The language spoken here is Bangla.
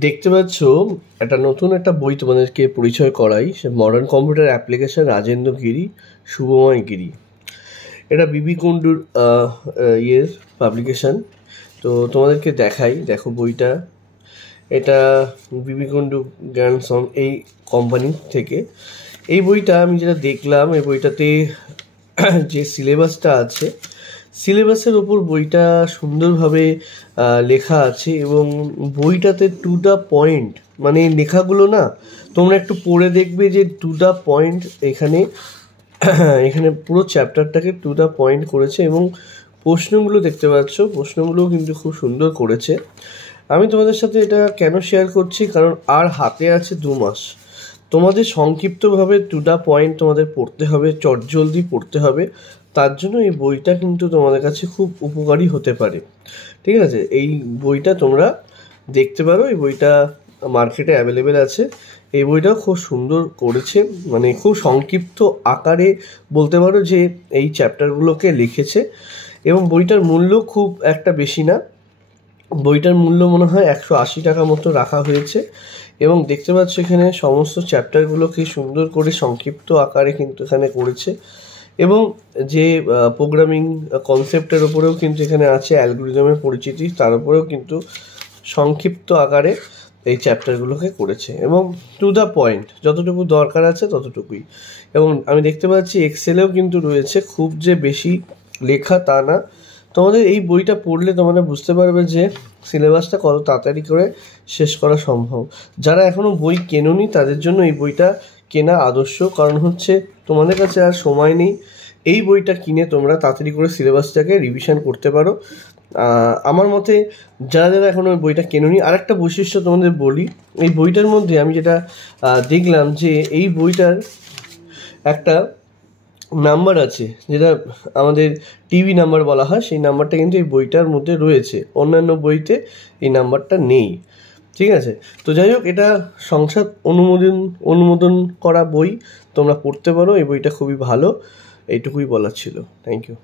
দেখতে পাচ্ছ একটা নতুন একটা বই তোমাদেরকে পরিচয় করাই, সে মডার্ন কম্পিউটার অ্যাপ্লিকেশন রাজেন্দ্র গিরি, শুভময় গিরি। এটা বিবি কুণ্ডুর ইয়ের পাবলিকেশন। তো তোমাদেরকে দেখাই, দেখো বইটা। এটা বিবি কুণ্ডু গ্র্যান্ডসন এই কোম্পানি থেকে। এই বইটা আমি যেটা দেখলাম, এই বইটাতে যে সিলেবাসটা আছে, সিলেবাসের ওপর বইটা সুন্দরভাবে লেখা আছে এবং বইটাতে টু দ্য পয়েন্ট, মানে লেখাগুলো না তোমরা একটু পড়ে দেখবে যে টু দ্য পয়েন্ট এখানে এখানে পুরো চ্যাপ্টারটাকে টু দ্য পয়েন্ট করেছে এবং প্রশ্নগুলো দেখতে পাচ্ছ, প্রশ্নগুলোও কিন্তু খুব সুন্দর করেছে। আমি তোমাদের সাথে এটা কেন শেয়ার করছি, কারণ আর হাতে আছে 2 মাস। তোমাদের সংক্ষিপ্তভাবে টু দ্য পয়েন্ট তোমাদের পড়তে হবে, চটজলদি পড়তে হবে। তার জন্য এই বইটা কিন্তু তোমাদের কাছে খুব উপকারী হতে পারে। ঠিক আছে, এই বইটা তোমরা দেখতে পারো, এই বইটা মার্কেটে অ্যাভেলেবেল আছে। এই বইটাও খুব সুন্দর করেছে, মানে খুব সংক্ষিপ্ত আকারে বলতে পারো যে এই চ্যাপ্টারগুলোকে লিখেছে। এবং বইটার মূল্য খুব একটা বেশি না, বইটার মূল্য মনে হয় 180 টাকা মতো রাখা হয়েছে। এবং দেখতে পাচ্ছ এখানে সমস্ত চ্যাপ্টারগুলোকে সুন্দর করে সংক্ষিপ্ত আকারে কিন্তু এখানে করেছে। এবং যে প্রোগ্রামিং কনসেপ্টের ওপরেও কিন্তু এখানে আছে, অ্যালগরিদমের পরিচিতি, তার উপরেও কিন্তু সংক্ষিপ্ত আকারে এই চ্যাপ্টারগুলোকে করেছে এবং টু দ্য পয়েন্ট, যতটুকু দরকার আছে ততটুকুই। এবং আমি দেখতে পাচ্ছি এক্সেলেও কিন্তু রয়েছে, খুব যে বেশি লেখা তা না। তোমাদের এই বইটা পড়লে তোমরা বুঝতে পারবে যে সিলেবাসটা কত তাড়াতাড়ি করে শেষ করা সম্ভব। যারা এখনও বই কেনোনি তাদের জন্য এই বইটা কেনা আদর্শ, কারণ হচ্ছে তোমাদের কাছে আর সময় নেই। এই বইটা কিনে তোমরা তাড়াতাড়ি করে সিলেবাসটাকে রিভিশন করতে পারো। আমার মতে যারা যারা এখনও ওই বইটা কেনোনি, আর একটা বৈশিষ্ট্য তোমাদের বলি, এই বইটার মধ্যে আমি যেটা দেখলাম যে এই বইটার একটা নাম্বার আছে, যেটা আমাদের টিভি নাম্বার বলা হয়, সেই নাম্বারটা কিন্তু এই বইটার মধ্যে রয়েছে, অন্যান্য বইতে এই নাম্বারটা নেই। ঠিক আছে, তো যাই হোক, এটা সংসদ অনুমোদন করা বই, তোমরা পড়তে পারো। এই বইটা খুবই ভালো, এইটুকুই বলার ছিল। Thank you.